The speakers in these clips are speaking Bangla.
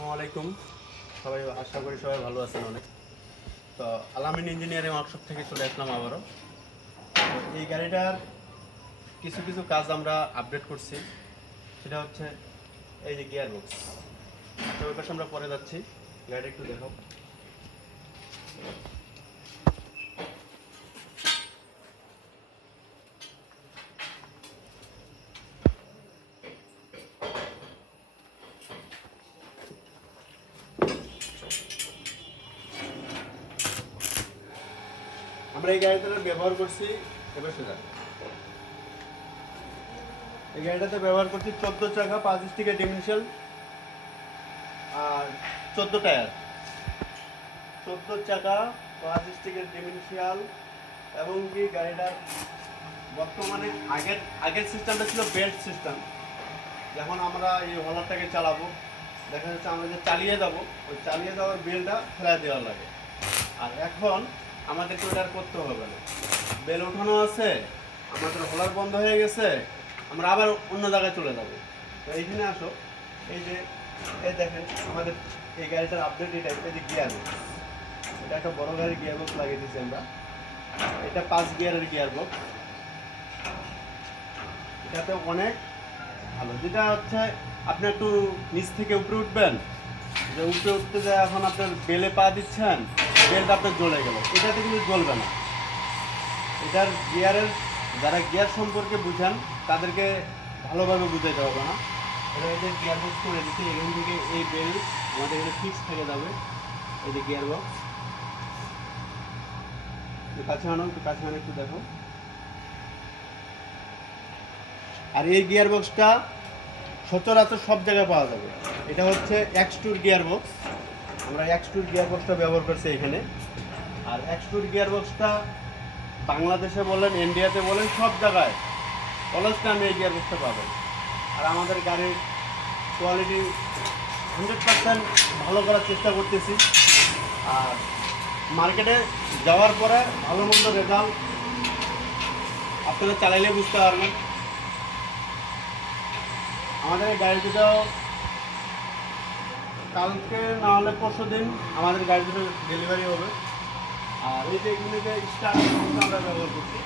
আসসালামু আলাইকুম। সবাই আশা করি সবাই ভালো আছেন অনেক। তো আলামিন ইঞ্জিনিয়ারিং ওয়ার্কশপ থেকে চলে আসলাম আবারও। তো এই গাড়িটার কিছু কিছু কাজ আমরা আপডেট করছি। সেটা হচ্ছে এই যে গিয়ার বক্স। তো ওই পাশে আমরা পরে যাচ্ছি, গাড়িটা একটু দেখো। আমরা এই গাড়িটা ব্যবহার করছি এবার সেটা এই গাড়িটাতে ব্যবহার করছি 14 চাকা 5 স্টিকের ডিমেনশন আর 14 টায়ার। 14 চাকা 5 স্টিকের ডিমেনশিয়াল এবং কি গাড়িটার বর্তমানে আগের সিস্টেমটা ছিল বেল্ট সিস্টেম। যখন আমরা এই হলারটাকে চালাবো, দেখা যাচ্ছে আমরা যে চালিয়ে যাবো, ওই চালিয়ে যাওয়ার বেলটা ফেলা দেওয়া লাগে। আর এখন আমাদেরকে ওটা আর করতে হবে না, বেল ওঠানো আছে, আমাদের হলার বন্ধ হয়ে গেছে, আমরা আবার অন্য জায়গায় চলে যাবো। তো এইখানে আসো, এই যে এই দেখেন আমাদের এই গাড়িটার আপডেট এটা, এই যে গিয়ার বক্স, এটা একটা বড় গাড়ির গিয়ার বক্স লাগিয়ে দিয়েছি আমরা। এটা 5 গিয়ারের গিয়ার বক্স। এটাতে অনেক ভালো, যেটা হচ্ছে আপনি একটু নিচ থেকে উপরে উঠবেন, যে উপরে উঠতে যায় এখন আপনার বেলে পা দিচ্ছেন, বেলটা আপনার জ্বলে গেল, এটাতে কিন্তু জ্বলবে না। এটার গিয়ারের যারা গিয়ার সম্পর্কে বুঝেন তাদেরকে ভালোভাবে বুঝাইতে হবে না। এটা এই যে গিয়ার বক্স করে দিচ্ছি, এখান থেকে এই বেল আমাদের এখানে ফিক্স থেকে যাবে। এই যে গিয়ার বক্স, কাছে আনো, একটু কাছে আনো, একটু দেখো। আর এই গিয়ার বক্সটা সচরাচর সব জায়গায় পাওয়া যাবে। এটা হচ্ছে এক্সট্রুড গিয়ার বক্স, আমরা এক্সট্রুড গিয়ার বক্সটা ব্যবহার করছি এখানে। আর এক্সট্রুড গিয়ার বক্সটা বাংলাদেশে বলেন, ইন্ডিয়াতে বলেন, সব জায়গায় অলস টাইমে এই গিয়ার বক্সটা পাবেন। আর আমাদের গাড়ির কোয়ালিটি 100% ভালো করার চেষ্টা করতেছি। আর মার্কেটে যাওয়ার পরে ভালো মন্দ রেজাল্ট আপনারা চালাইলে বুঝতে পারবেন। আমাদের এই গাড়ি দুটো কালকে না হলে পরশু দিন আমাদের গাড়ি দুটো ডেলিভারি হবে। আর এই যে এখানে যে স্টার্ট আমরা ব্যবহার করছি,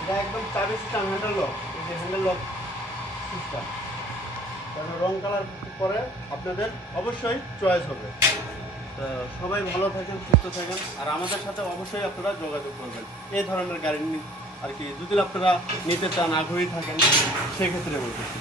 এটা একদম চাবি সিস্টেম, হ্যান্ডেল লক। এই যে হ্যান্ডেল লক সিস্টেম, কারণ রং কালার পরে আপনাদের অবশ্যই চয়েস হবে। তো সবাই ভালো থাকেন, সুস্থ থাকেন, আর আমাদের সাথে অবশ্যই আপনারা যোগাযোগ করবেন এই ধরনের গাড়ি আর কি, যদি আপনারা নিতে চান, আগ্রহী থাকেন, সেক্ষেত্রে বলতেছি।